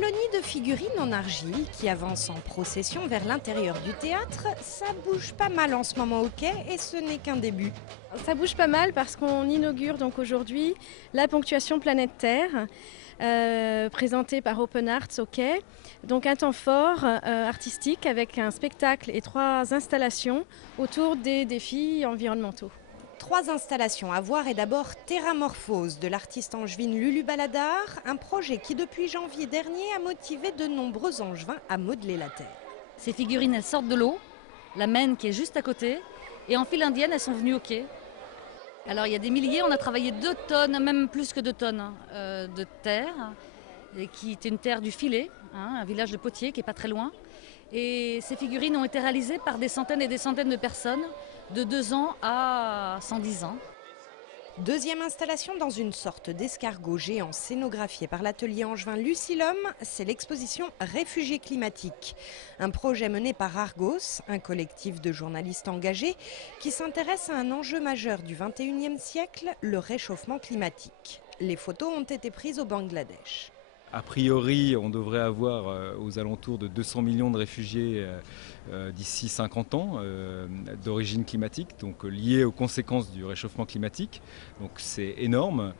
colonie de figurines en argile qui avance en procession vers l'intérieur du théâtre, ça bouge pas mal en ce moment au quai et ce n'est qu'un début. Ça bouge pas mal parce qu'on inaugure donc aujourd'hui la ponctuation Planète Terre, présentée par Open Arts au quai. Donc un temps fort artistique avec un spectacle et 3 installations autour des défis environnementaux. 3 installations à voir et d'abord Terramorphose de l'artiste angevine Lulu Baladar, un projet qui depuis janvier dernier a motivé de nombreux angevins à modeler la Terre. Ces figurines, elles sortent de l'eau, la Maine qui est juste à côté, et en file indienne, elles sont venues au quai. Alors il y a des milliers, on a travaillé 2 tonnes, même plus que 2 tonnes de terre, et qui était une terre du Filet, un village de Potier qui n'est pas très loin. Et ces figurines ont été réalisées par des centaines et des centaines de personnes, de 2 ans à 110 ans. Deuxième installation dans une sorte d'escargot géant scénographié par l'atelier angevin Lucilum, c'est l'exposition Réfugiés climatiques. Un projet mené par Argos, un collectif de journalistes engagés qui s'intéresse à un enjeu majeur du XXIe siècle, le réchauffement climatique. Les photos ont été prises au Bangladesh. A priori, on devrait avoir aux alentours de 200 millions de réfugiés d'ici 50 ans d'origine climatique, donc liés aux conséquences du réchauffement climatique. Donc c'est énorme.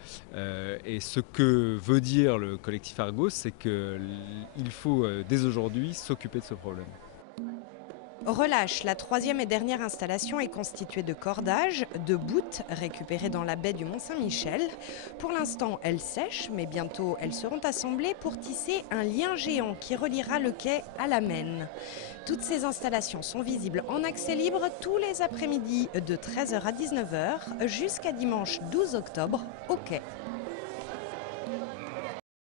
Et ce que veut dire le collectif Argos, c'est qu'il faut dès aujourd'hui s'occuper de ce problème. Relâche, la 3e et dernière installation est constituée de cordages, de boutes récupérées dans la baie du Mont-Saint-Michel. Pour l'instant, elles sèchent, mais bientôt elles seront assemblées pour tisser un lien géant qui reliera le quai à la Maine. Toutes ces installations sont visibles en accès libre tous les après-midi de 13h à 19h jusqu'à dimanche 12 octobre au quai.